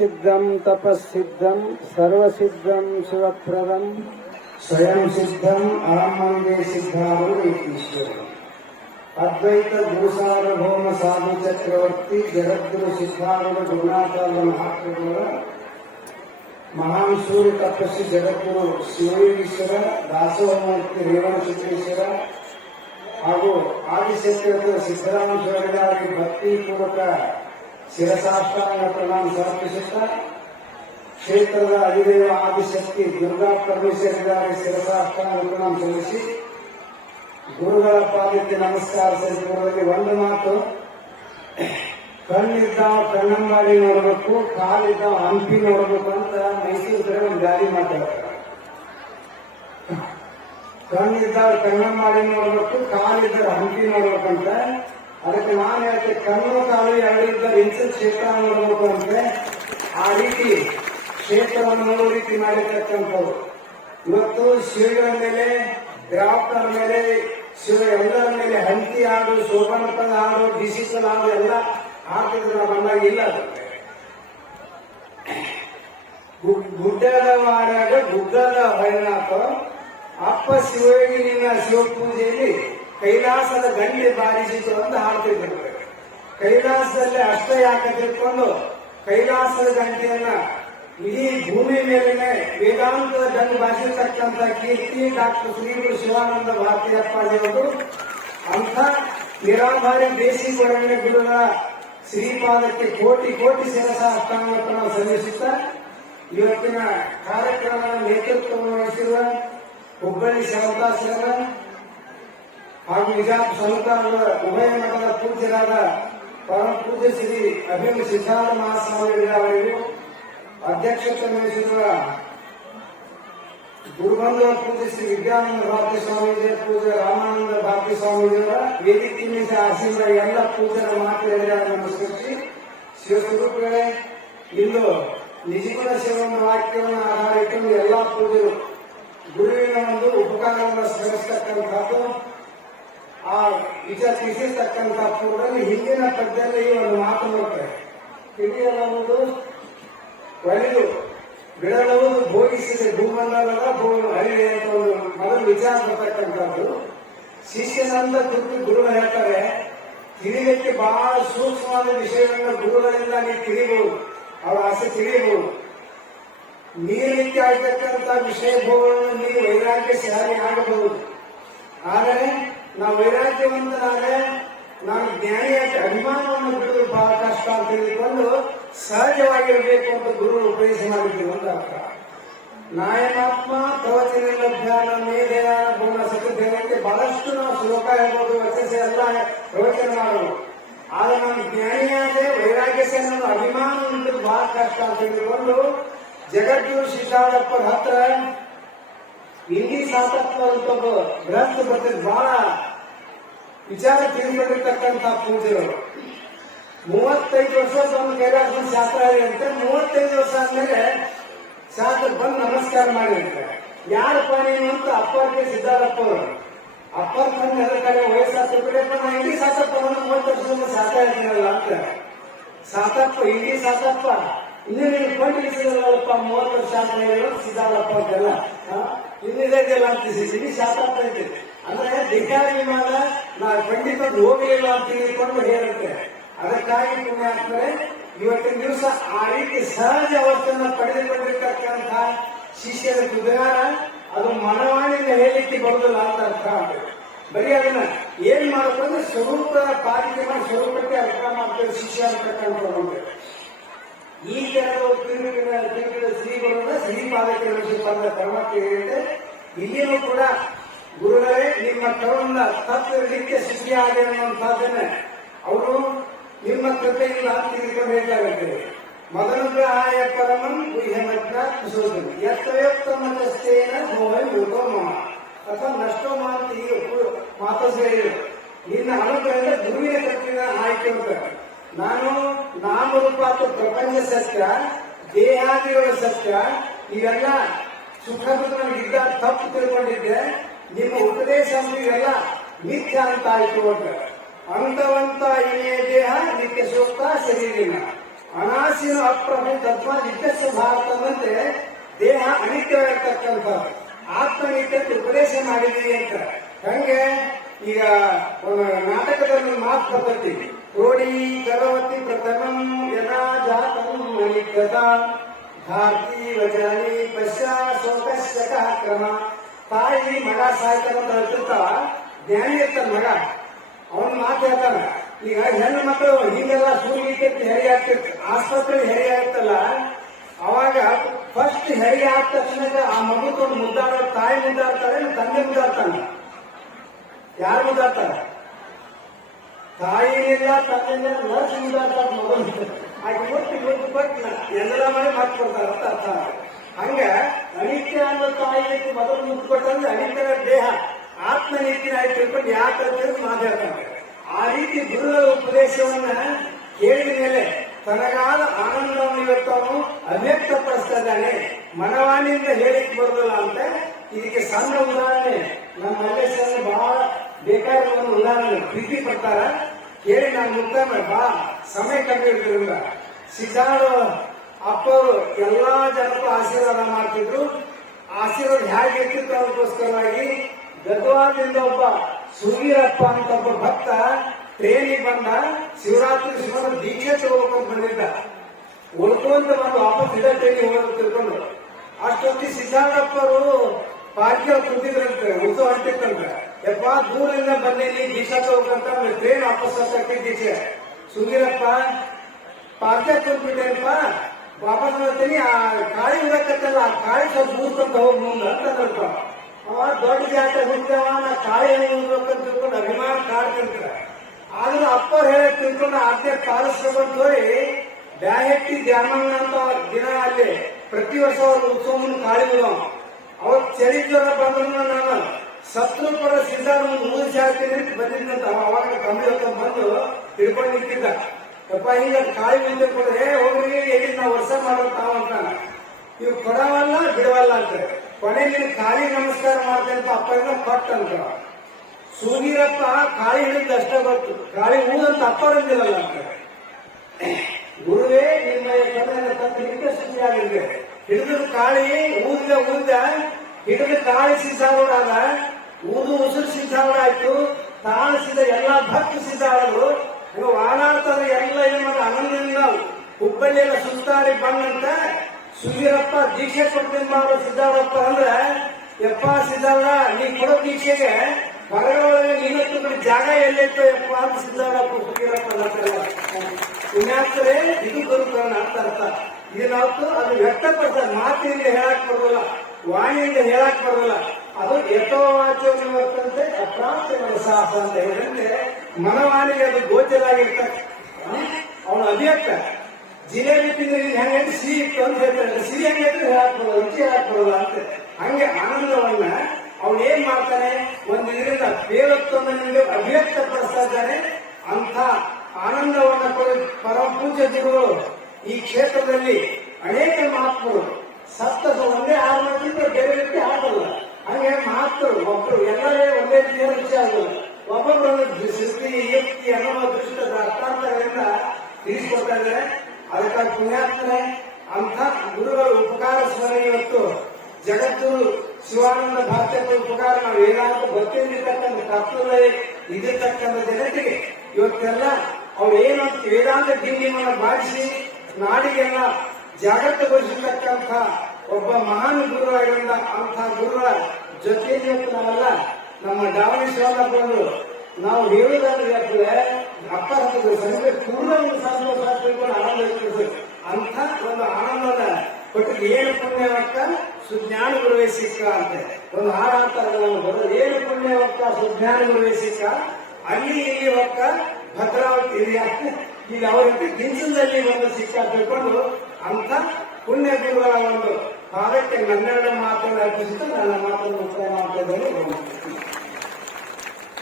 सिद्धं तपस्सिद्धं सर्वसिद्धं शिवप्रदं स्वयं सिद्धं अहं वन्दे सिद्धारूढ अद्वैत गुरुसार्वभौम साधु चक्रवर्ती जगद्गुरु सिद्धारूढ गुरुनाथाल महाप्रभुಗಳ महान सूर्य तपस्वी जगद्गुरु ಶಿವಯೋಗೀಶ್ವರ ದಾಸೋಹಮೂರ್ತಿ ರೇವಣಸಿದ್ದೇಶ್ವರ ಹಾಗೂ ಆದಿಶಕ್ತಿಯ ಸಿದ್ದರಾಮ ಸ್ವಾಮಿಗಳಿಗೆ ಭಕ್ತಿಪೂರ್ವಕ ಶಿರಸಾಷ್ಟಾಂಗ ಪ್ರಣಾಮ ಸಮರ್ಪಿಸುತ್ತಾ ಕ್ಷೇತ್ರದ ಅಧಿದೇವ ಆದಿಶಕ್ತಿ ದುರ್ಗಾ ಪರಮೇಶ್ವರಿಗಾಗಿ ಶಿರಸಾಷ್ಟಾಂಗ ಪ್ರಣಾಮ ಸಲ್ಲಿಸಿ ಗುರುಗಳ ಪಾದಕ್ಕೆ ನಮಸ್ಕಾರ ಸಲ್ಲಿಸುವುದರಲ್ಲಿ ಒಂದು ಮಾತು, ಕಣ್ಣಿದ್ದಾವ ಕಣ್ಣಂಬಾಡಿ ನೋಡಬೇಕು, ಕಾಲಿದ್ದಾವ ಹಂಪಿ ನೋಡಬೇಕು ಅಂತ ಮೈಸೂರು ಕಡೆ ಒಂದು ಗಾಡಿ ಮಾತಾಡ್ತಾರೆ. ಕಣ್ಣಿದ್ದಾವ ಕಣ್ಣಂಬಾಡಿ ನೋಡಬೇಕು, ಕಾಲಿದ್ದರೆ ಹಂಪಿ ನೋಡ್ಬೇಕಂತ. ಅದಕ್ಕೆ ನಾನು ಹೇಳ್ತೆ, ಕಣ್ಣು ಕಾಲು ಎರಡಿದ್ದರೆ ಇನ್ಸಲ್ ಕ್ಷೇತ್ರ ನೋಡಬೇಕು ಅಂತೆ. ಆ ರೀತಿ ಕ್ಷೇತ್ರವನ್ನು ನೋಡೋ ರೀತಿ ಮಾಡಿರ್ತಕ್ಕಂಥವ್ರು ಇವತ್ತು ಶಿವಗಳ ಮೇಲೆ, ಗ್ರಾಹಕರ ಮೇಲೆ, ಶಿವ ಎಲ್ಲರ ಮೇಲೆ ಹಂತಿ ಹಾಡು, ಶೋಭನಕದ ಹಾಡು, ಡಿಸಿಕಲ್ ಹಾಡು ಎಲ್ಲ ಹಾಕಿದ್ರೆ ನಾವು ಬಂದಾಗ ಇಲ್ಲ. ಗುಡ್ಡದ ಮಾಡಿದಾಗ ಗುಡ್ಡದ ಹರಿನಾಥ ಅಪ್ಪ ಶಿವಯೋಗಿ ನಿನ್ನ ಶಿವಪೂಜೆಯಲ್ಲಿ ಕೈಲಾಸದ ಗಂಟೆ ಬಾರಿಸಿತು ಅಂತ ಹಾಡ್ತಿದ್ರು. ಕೈಲಾಸದಲ್ಲಿ ಅಷ್ಟ ಯಾಕೆ ತಿಳ್ಕೊಂಡು ಕೈಲಾಸದ ಗಂಟೆಯನ್ನ ಇಡೀ ಭೂಮಿ ಮೇಲಿನ ವೇದಾಂತದ ಗಂಟು ಬಾರಿಸಿರ್ತಕ್ಕಂಥ ಕೀರ್ತಿ ಡಾಕ್ಟರ್ ಶ್ರೀ ಗುರು ಶಿವಾನಂದ ಭಾರತಿ ಅಪ್ಪಾಜಿಯವರು. ಅಂಥ ನಿರಾಧಾರಿ ದೇಶಿ ಕೊರಗಿನ ಗುರುಗಳ ಶ್ರೀಪಾದಕ್ಕೆ ಕೋಟಿ ಕೋಟಿ ಶಿರಸ ಅಷ್ಟಾಂಗವನ್ನು ನಾವು ಸಲ್ಲಿಸುತ್ತಾ ಇವತ್ತಿನ ಕಾರ್ಯಕ್ರಮದ ನೇತೃತ್ವವನ್ನು ವಹಿಸಿರುವ ಹುಬ್ಬಳ್ಳಿ ಶಾರದಾಶ್ರಮ ಹಾಗೂ ನಿಜಾಮ್ ಸಂತಾನದ ಉಭಯ ಮಠದ ಪೂಜ್ಯರಾದ ಪರಮ ಪೂಜ್ಯ ಶ್ರೀ ಅಭಿಮ ಸಿದ್ಧಾರ್ಥ ಮಹಾಸ್ವಾಮಿಗಳಿಗೂ, ಅಧ್ಯಕ್ಷತೆ ವಹಿಸಿರುವ ಗುರುಬಂಧುವ ಪೂಜ್ಯ ಶ್ರೀ ವಿದ್ಯಾನಂದ ಭಾರತಿ ಸ್ವಾಮೀಜಿ, ಪೂಜ್ಯ ರಾಮಾನಂದ ಭಾರತಿ ಸ್ವಾಮೀಜಿಯವರ ವೇದಿಕೆ ಮೇಲೆ ಆಸೀನ ಎಲ್ಲ ಪೂಜ್ಯರ ಮಾತುಗಳಿಗೆ ನಮಸ್ಕರಿಸಿ, ಶಿವಸ್ವರೂಪಗಳೇ, ಇಂದು ನಿಜಗುಣ ಶಿವನ ವಾಕ್ಯವನ್ನು ಆಧಾರ ಇಟ್ಟು ಎಲ್ಲಾ ಪೂಜ್ಯರು ಗುರುವಿನ ಒಂದು ಉಪಕಾರವನ್ನು ಸ್ಮರಿಸತಕ್ಕಂಥದ್ದು. ಆ ನಿಜ ತಿಳಿಸಿರ್ತಕ್ಕಂಥ ಪೂರ್ವದಲ್ಲಿ ಹಿಂದಿನ ಪದ್ಯದಲ್ಲಿ ಒಂದು ಮಾತು ನೋಡ್ತಾರೆ, ಹಿರಿಯರವುದು ಒಲಿದು ಬಿಡಲವುದು ಭೋಗಿಸಿದ ಭೂಮಂಡಲದ ಅರಿವೆ ಅಂತ ಒಂದು ಮೊದಲು ವಿಚಾರ ಬರ್ತಕ್ಕಂಥದ್ದು. ಶಿಷ್ಯನಂದ ಕುರಿತು ಗುರುಗಳು ಹೇಳ್ತಾರೆ, ತಿಳಿಲಿಕ್ಕೆ ಬಹಳ ಸೂಕ್ಷ್ಮವಾದ ವಿಷಯಗಳನ್ನು ಗುರುಗಳಿಂದ ನೀವು ತಿಳಿಬಹುದು, ಅವರ ಆಸೆ ತಿಳಿಯಬಹುದು. ನೀಡಲಿಕ್ಕೆ ಆಗ್ತಕ್ಕಂಥ ವಿಷಯ ಭೋಗಗಳನ್ನು ನೀವು ವೈರಾಗ್ಯಶಾಲಿ ಆಗಬಹುದು. ಆದರೆ ನಾವು ವೈರಾಗ್ಯವಂತನಾದ್ರೆ ನಾನು ಜ್ಞಾನಿಯಾಗಿ ಅಭಿಮಾನವನ್ನು ಬಿಡುವುದು ಬಹಳ ಕಷ್ಟ ಅಂತ ತಿಳಿದುಕೊಂಡು ಸಹಜವಾಗಿರಬೇಕು ಅಂತ ಗುರುಗಳು ಉಪದೇಶ ಮಾಡಿದ್ದೀವಿ ಅಂತ ಅರ್ಥ. ನಾಯನಾತ್ಮ ಕವಚನಿಲ್ಲ ಧ್ಯಾನ ಮೇಲೆಯ ಗುಣ ಸಕೃತ್ಯಕ್ಕೆ ಬಹಳಷ್ಟು ನಾವು ಶ್ಲೋಕ ಹೇಳ್ಬೋದು, ವಚಸ ಎಲ್ಲ ಪ್ರವಚನ ಮಾಡೋದು. ಆದ್ರೆ ನಾನು ಜ್ಞಾನಿಯಾದೆ ವೈರಾಗ್ಯಸೇನ ಅಭಿಮಾನ ಉಂಟು ಬಹಳ ಕಷ್ಟ ಅಂತ ತಿಳಿದುಕೊಂಡು ಜಗದ್ಗುರು ಸಿದ್ಧಾರ್ಥಪ್ಪರ ಹತ್ರ ಇಂಡಿ ಸಾತತ್ವ ಅಂತ ಗ್ರಂಥ ಬರ್ತಿದ್ ಬಹಳ ವಿಚಾರ ತಿಳಿದುಕೊಂಡಿರ್ತಕ್ಕಂಥ ಪೂಜೆಗಳು. 35 ವರ್ಷ ಬಂದು ಕೈಲಾಸ ಶಾಸ್ತ್ರ ಅಂತ 35 ವರ್ಷ ಆದ್ಮೇಲೆ ಶಾಸ್ತ್ರ ಬಂದು ನಮಸ್ಕಾರ ಮಾಡಿರ್ತಾರೆ. ಯಾರಪ್ಪ ನೀನು ಅಂತ ಅಪ್ಪರ್ಗೆ ಸಿದ್ಧಾರಪ್ಪ ಅವರು. ಅಪ್ಪರ್ ತಂದು ಎಲ್ಲ ಕಡೆ ವಯಸ್ಸಾದ ಬಿಡಪ್ಪ, ನಾ ಇಂಡಿ ಸಾತಪ್ಪ 30 ವರ್ಷದಿಂದ ಸಾತ ಇದ್ದೀನಲ್ಲ ಅಂತ. ಸಾತಪ್ಪ ಇಂಡಿ ಸಾತಪ್ಪ ಇನ್ನೂ ನೀನು ಕೊಂಡಿಸಿದಲ್ಲಪ್ಪ 30 ವರ್ಷ ಆದ್ಮೇಲೆ ಸಿದ್ಧಾರಪ್ಪ ಅಂತೆಲ್ಲ ಇನ್ನಿದೆಲ್ಲ ಅಂತಿದ್ದೀನಿ ಶಾತಪ್ಪ ಇದ್ದೀನಿ ಅಂದ್ರೆ ಧಿಕಾರಿಮಾನ ನಾ ಖಂಡಿತ ಹೋಗಲಿಲ್ಲ ಅಂತ ತಿಳಿದುಕೊಂಡು ಹೇಳುತ್ತೆ. ಅದಕ್ಕಾಗಿ ಪುಣ್ಯಾತ್ಮರೆ ಇವತ್ತಿನ ದಿವಸ ಆ ರೀತಿ ಸಹಜ ಅವಸ್ಥೆಯನ್ನು ಪಡೆದುಕೊಂಡಿರ್ತಕ್ಕಂಥ ಶಿಷ್ಯರ ಉದ್ಗಾರ ಅದು ಮನವಾಣಿಯಿಂದ ಹೇಳಲಿಕ್ಕೆ ಬರುದಿಲ್ಲ ಅಂತ ಅರ್ಥ ಆಗ್ತದೆ. ಬರೀ ಅದನ್ನ ಏನ್ ಮಾಡಬೇಕು ಅಂದ್ರೆ ಸ್ವರೂಪದ ಪಾಲಿಕೆ ಮಾಡಿ ಸ್ವರೂಪಕ್ಕೆ ಅರ್ಥ ಮಾಡ್ತಾರೆ ಶಿಷ್ಯ ಅಂತಕ್ಕಂಥ. ಈ ಜನರು ತಿರುಗಿದ ಶ್ರೀಗಳ ಶ್ರೀಪಾದಕ್ಕೆ ಪರಮಾತ್ಮ ಹೇಳಿದೆ, ಇಲ್ಲಿನೂ ಕೂಡ ಗುರುಗಳೇ ನಿಮ್ಮ ಕರುಣಿಂದ ತತ್ವಕ್ಕೆ ಸೃಷ್ಟಿ ಆಗಿದೆ ಅನ್ನುವಂಥದ್ದನ್ನೇ ಅವರು ನಿಮ್ಮ ಕೃಪೆಯಿಂದ ತಿಳಿದುಕೊಂಡು ಬೇಕಾಗುತ್ತೆ. ಮೊದಲು ಆಯ ಪರಮಂ ಗುಹ್ಯಮತ್ರ ಕುಸೋದನು ಯತ್ತೇನ ಭೋವೈ ಯೋಗೋ ಅಥವಾ ನಷ್ಟೋ ಮಾತಿ ಮಾತಸೇರಿ ನಿನ್ನ ಅನುಗ್ರಹದ ಗುರುವಿನ ಕೃಪೆಯ ಆಯ್ಕೆ ಅಂತ. ನಾನು ನಾಮರೂಪ ಅಥವಾ ಪ್ರಪಂಚ ಸತ್ಯ, ದೇಹಾದಿಗಳ ಸತ್ಯ, ಇವೆಲ್ಲ ಸುಖ ದುಃಖ ತಪ್ಪು ತಿಳ್ಕೊಂಡಿದ್ದೆ. ನಿಮ್ಮ ಉಪದೇಶ ಇವೆಲ್ಲ ಮಿಥ್ಯ ಅಂತ ಆಯ್ತು ಅಂತ. ಅಂತವಂತ ಇನೇ ದೇಹ ನಿತ್ಯ ಸೂಕ್ತ ಶರೀರಿನ ಅನಾಸೀನ ಅಪ್ರಮೆ ತತ್ವ ನಿತ್ಯಸ್ಥ ಭಾರತದಂತೆ ದೇಹ ಅನಿತ್ಯವಾಗಿರ್ತಕ್ಕಂಥ ಆತ್ಮ ನಿತ್ಯಕ್ಕೆ ಉಪದೇಶ ಮಾಡಿದೀವಿ ಅಂತ. ಹಂಗೆ ಈಗ ಒಂದು ನಾಟಕದಲ್ಲಿ ಮಾತು ಬರ್ತೈತಿ, ಕೋಡಿ ಗರ್ಭವತಿ ಪ್ರಥಮಂ ಯದಾ ಜಾತಂ ಅನಿತ್ಯತ ಭಾರತಿ ವಜಾನಿ ಪಶ್ಚಾ ಶೋಕಸ್ಯ ಕ್ರಮ. ತಾಯಿ ಮಗ ಸಾಯ್ತಾರಂತ ಹೇಳ್ತಿರ್ತಾವ, ಜ್ಞಾನಿ ಇರ್ತಾನ ಮಗ, ಅವನ್ ಮಾತು ಹೇಳ್ತಾನ. ಈಗ ಹೆಣ್ಣು ಮಕ್ಕಳು ಹಿಂಗೆಲ್ಲ ಸೂರ್ಯಕ್ಕೆ ಹೆರಿ ಆಗ್ತಿರ್ತ, ಆಸ್ಪತ್ರೆ ಹೆರಿ ಆಗ್ತಲ್ಲ, ಅವಾಗ ಫಸ್ಟ್ ಹೆರಿ ಆದ ತಕ್ಷಣ ಆ ಮಗುತ್ತೊಂದು ಮುದ್ದಾಡ, ತಾಯಿ ಮುದ್ದಾಡ್ತಾಳೆ, ತಂದೆ ಮುದ್ದಾಡ್ತಾನ. ಯಾರು ಮುದ್ದಾಡ್ತಾರ? ತಾಯಿನಿಲ್ಲ, ತಂದೆಲ್ಲ ನರ್ಸ್ ಮುದ್ದಾಡ್ತಾರ ಮಗು. ಆಕೆ ಕೊಟ್ಟು ಎಲ್ಲ ಮಾಡಿ ಮಾತು ಕೊಡ್ತಾರ ಅಂತ ಅರ್ಥ. ಹಂಗ ಅನಿತ್ಯ ಅನ್ನೋ ತಾಯಿ ಮೊದಲು ಮುದ್ದು ಕೊಟ್ಟಂದ್ರೆ ಅನಿತ್ಯನ ದೇಹ ಆತ್ಮ ನೀತಿನ ಆಯ್ತು ತಿಳ್ಕೊಂಡು ಯಾಕೆ ಮಾತಾಡ್ತಾರೆ. ಆ ರೀತಿ ಗುರುಗಳ ಉಪದೇಶವನ್ನ ಕೇಳಿದ ಮೇಲೆ ತನಗಾದ ಆನಂದವನ್ನು ಇವತ್ತವನು ಅವ್ಯಕ್ತಪಡಿಸ್ತಾ ಇದ್ದಾನೆ. ಮನವಾಣಿಯಿಂದ ಹೇಳಿಕ್ ಬರೋದಿಲ್ಲ ಅಂತ ಇದಕ್ಕೆ ಸಣ್ಣ ಉದಾಹರಣೆ ನಮ್ಮ ಮಲ್ಲೇಶ್ವರ ಬಹಳ ಬೇಕಾದ ಒಂದು ಉದಾಹರಣೆ ಪ್ರೀತಿ ಪಡ್ತಾರ, ಕೇಳಿ ನಾನು ಮುಕ್ತಾಯ ಬಾ ಸಮಯ ಕಮ್ಮಿ ಇರ್ತಿರಲಿಲ್ಲ. ಸಿದ್ಧಾರ್ಥ ಅಪ್ಪವರು ಎಲ್ಲಾ ಜನಕ್ಕೂ ಆಶೀರ್ವಾದ ಮಾಡ್ತಿದ್ರು. ಆಶೀರ್ವಾದ ಹೇಗಿರ್ತಿತ್ತು ಅದಕ್ಕೋಸ್ಕರವಾಗಿ ಗದ್ವಾದಿಂದ ಒಬ್ಬ ಸುಗೀರಪ್ಪ ಅಂತ ಒಬ್ಬ ಭಕ್ತ ಟ್ರೇನಿಗೆ ಬಂದ. ಶಿವರಾತ್ರಿ ಶಿವನ ದೀಕ್ಷೆ ತಗೋಬೇಕು ಬಂದಿದ್ದ. ಉಳ್ಕೊಂತ ಬಂದು ವಾಪಸ್ ಇಡ ಟ್ರೇನಿಗೆ ಹೋಗೋದು ತಿಳ್ಕೊಂಡು ಅಷ್ಟೊತ್ತಿ ಸಿದ್ಧಾರ್ಥಪ್ಪರು ಪಾರ್ಕಿ ಕುಂತಿದ್ರಂತೆ, ಉತ್ಸವ ಹೊಂಟಿತ್ತಂತೆ. ಯಪ್ಪ ದೂರದಿಂದ ಬಂದೇನಿ ದೀಕ್ಷಾ ತಗೋಬೇಕಂತ ಟ್ರೇನ್ ವಾಪಸ್ ಹತ್ತಿ ದೀಕ್ಷೆ. ಸುಗೀರಪ್ಪ ಪಾರ್ಕಿ ಕುಂತ್ಬಿಟ್ಟೇನಪ್ಪ, ವಾಪಸ್ ಬರ್ತೀನಿ, ಆ ಕಾಳಿ ಇರಕತ್ತಲ್ಲ ಆ ಕಾಳಿ ಸ್ವಲ್ಪ ಮೂರ್ಕೊಂತ ಹೋಗಿ ಮುಂದೆ ಅಂತ ಅವ ದೊಡ್ಡ ಜಾತ್ರೆ ಹುಟ್ಟಿದವ, ನಾ ಕಾಳಿ ಹೋಗ್ಬೇಕಂತ ತಿಳ್ಕೊಂಡು ಅಭಿಮಾನ ಕಾಡ್ತಿರ್ತ. ಆದ್ರೂ ಅಪ್ಪರ್ ಹೇಳಿ ತಿಳ್ಕೊಂಡು ಆಜ್ಞೆ ಪಾಲಿಸ್ಬೇಕಂತ ಹೋಗಿ ಬ್ಯಾಹೆಟ್ಟಿ ದ್ಯಾಮಣ್ಣ ಅಂತ ದಿನ ಅಲ್ಲಿ ಪ್ರತಿ ವರ್ಷ ಅವ್ರ ಉತ್ಸವ ಕಾಳಿ ಹೋದವ. ಅವತ್ ಚಳಿ ಜ್ವರ ಬಂದ್ರು ನಾನು ಸತ್ರು ಪರ ಸಿದ್ಧಾರ್ಥ ಊರಿಸಿ ಹಾಕ್ತೀನಿ ಅಂತ ಬಂದಿದ್ದಂತ. ಅವಾಗ ಕಮ್ಮಿ ಬಂದು ತಿಳ್ಕೊಂಡು ನಿಂತಿದ್ದ. ಯಪ್ಪ ಹಿಂಗ ಕಾಳಿ ಮುಂದೆ ಕೊಡ್ರೆ ಹೋಗ್ರಿ ಹೇಳಿ ನಾವು ವರ್ಷ ಮಾಡೋದು ತಾವಂತ. ಇವ್ ಕೊಡವಲ್ಲ ಬಿಡವಲ್ಲ ಅಂತ ಕೊನೆ ನೀನು ಕಾಳಿ ನಮಸ್ಕಾರ ಮಾಡ್ತೇನೆ ಅಂತ ಅಪ್ಪನ ಕೊಟ್ಟ ಅಂತ. ಸುಗೀರಪ್ಪ ಕಾಳಿ ಹಿಡಿದ ಅಷ್ಟೇ ಗೊತ್ತು, ಕಾಳಿ ಊದಂತ ಅಪ್ಪ ಬಂದಿರಲ್ಲ ಅಂತ. ಗುರುವೇ ನಿಮ್ಮ ತಂದೆ ಸುದ್ದಿ ಆಗಿರ್ಗೆ ಹಿಡಿದ ಕಾಳಿ ಊದ ಹಿಡಿದ ಕಾಳಿ ಸಿದ್ಧಾರೂಢಾದ, ಊದು ಉಸಿರು ಸಿದ್ಧಾರೂಢಾಯ್ತು, ತಾಳಿಸಿದ ಎಲ್ಲಾ ಭಕ್ತ ಸಿದ್ಧಾರರು. ಈಗ ವಾನಾಡ್ತದ ಎಲ್ಲ ಏನ್ ಮಾಡ ಆನಂದದಿಂದ ಹುಬ್ಬಳ್ಳಿಯೆಲ್ಲ ಸುತ್ತಾರಿ ಬಂದಂತ ಸುಗೀರಪ್ಪ ದೀಕ್ಷೆ ಕೊಡ್ತೀನಿ ಮಾಡೋ ಸಿದ್ಧಾರಪ್ಪ ಅಂದ್ರೆ, ಯಪ್ಪ ಸಿದ್ಧಾರ ನೀ ಕೊಡೋ ದೀಕ್ಷೆಗೆ ಹೊರಗೊಳಗೆ ನೀನತ್ತು ಜಾಗ ಎಲ್ಲೈತೋ ಯಪ್ಪ ಅಂತ ಸಿದ್ಧಾರಪ್ಪ ಸುಗೀರಪ್ಪ ಪುಣ್ಯಾತ್ಮರೇ. ಇದು ಗುರುಕರಣ ಅಂತ ಅರ್ಥ. ಇದನ್ನವತ್ತು ಅದು ವ್ಯಕ್ತಪಡ್ತಾರೆ, ಮಾತಿನಿಂದ ಹೇಳಕ್ ಬರೋಲ್ಲ, ವಾಣಿಯಿಂದ ಹೇಳಕ್ ಬರೋಲ್ಲ. ಅದು ಯಥೋವಾಚನೆ ಬರ್ತಂತೆ ಅಪ್ರಾಪ್ತ ಮನಸಾಸ ಅಂತ ಹೇಳಿದ್ರೆ ಮನವಾಣಿಗೆ ಅದು ಗೋಚರಾಗಿರ್ತಾರೆ. ಅವನು ಅಭಿವ್ಯಕ್ತ ಜಿಲೇಬಿ ತಿಂದ್ರೆ ಹೆಂಗೈತೆ ಸಿಹಿ ಇತ್ತು ಅಂತ ಹೇಳ್ತಾರೆ, ಸಿಹಿ ಹೆಂಗೈತೆ ಹೇಳಕ್ ಬರೋಲ್ಲ, ರುಚಿ ಹೇಳಕ್ ಬರೋಲ್ಲ ಅಂತ. ಹಂಗೆ ಆನಂದವನ್ನ ಅವನು ಏನ್ ಮಾಡ್ತಾನೆ, ಒಂದು ಇದರಿಂದ ಬೇರೊತ್ತೊಂದು ನಿಮಗೆ ಅಭಿವ್ಯಕ್ತ ಪಡಿಸ್ತಾ ಇದ್ದಾನೆ. ಅಂತ ಆನಂದವನ್ನ ಪರಮ ಪೂಜ್ಯ ಗುರುಗಳು ಈ ಕ್ಷೇತ್ರದಲ್ಲಿ ಅನೇಕ ಮಹಾತ್ಮರು ಸಪ್ತ ಒಂದೇ ಆರು ಮಂದಿ ಬೇರೆ ವ್ಯಕ್ತಿ ಆಗಲ್ಲ. ಹಂಗೆ ಮಹಾತ್ಮರು ಒಬ್ರು ಎಲ್ಲರೇ ಒಂದೇ ರೀತಿಯ ರುಚಿ ಆಗಲ್ಲ. ಒಬ್ಬೊಬ್ಬರನ್ನು ಸೃಷ್ಟಿ ಯುಕ್ತಿ ಅನ್ನೋ ದೃಷ್ಟದ ಅರ್ಥಾರ್ಥಗಳಿಂದ ತಿಳಿಸಿಕೊಡ್ತಾ ಇದ್ದಾರೆ. ಅದಕ್ಕಾಗಿ ಪುಣ್ಯಾತ್ಮನೆ ಅಂತ ಗುರುಗಳ ಉಪಕಾರ ಸ್ಮರಣೆ ಇವತ್ತು ಜಗತ್ತು ಶಿವಾನಂದ ಭಾರತದ ಉಪಕಾರ ನಾವು ಏನಾದ್ರು ಗೊತ್ತಿರತಕ್ಕಂಥ ತತ್ವದಲ್ಲಿ ಇದಿರ್ತಕ್ಕಂಥ ಜನತೆಗೆ ಇವತ್ತೆಲ್ಲ ಅವ್ರು ಏನು ವೇದಾಂತ ಡಿಗ್ರಿಯನ್ನು ಮಾಡಿಸಿ ನಾಡಿಗೆಲ್ಲ ಜಾಗೃತಗೊಳಿಸತಕ್ಕಂಥ ಒಬ್ಬ ಮಹಾನ್ ಗುರುಗಳಿಂದ ಅಂಥ ಗುರುಗಳ ಜೊತೆಯಲ್ಲಿ ನಾವೆಲ್ಲ ನಮ್ಮ ದಾವಣಿ ಶಿವಣ್ಣ ಬಂದು ನಾವು ಹೇಳುವುದಾದ್ರೆ ಅಪ್ಪ ಸಂಜೆ ಪೂರ್ಣ ಒಂದು ಸಂತೋಷ ತಿಳ್ಕೊಂಡು ಆನಂದ ಅಂತ ಒಂದು ಆನಂದದ ಕೊಟ್ಟು ಏನು ಪುಣ್ಯವಕ್ಕ ಸುಜ್ಞಾನ ಗುರುವೇ ಸಿಕ್ಕ ಅಂತ ಒಂದು ಹಾರ ಅಂತಾರೆ. ಬರೋದು ಏನು ಪುಣ್ಯವಕ್ಕ ಸುಜ್ಞಾನ ಗುರುವೇ ಸಿಕ್ಕ, ಅಲ್ಲಿ ಇಲ್ಲಿ ಒಕ್ಕ ಭದ್ರಾವತಿ ಈಗ ಅವರಿಗೆ ಗಿಂಚದಲ್ಲಿ ಒಂದು ಸಿಕ್ಕ ತಿಳ್ಕೊಂಡು ಅಂತ ಪುಣ್ಯ ಗುರುಗಳ ಒಂದು ಭಾಗಕ್ಕೆ ನನ್ನೆರಡು ಮಾತನ್ನು ಅರ್ಪಿಸಿದ್ದು ನನ್ನ ಮಾತನ್ನು ಮುಕ್ತಾಯ ಮಾಡ್ತಾ ಇದ್ದೇನೆ.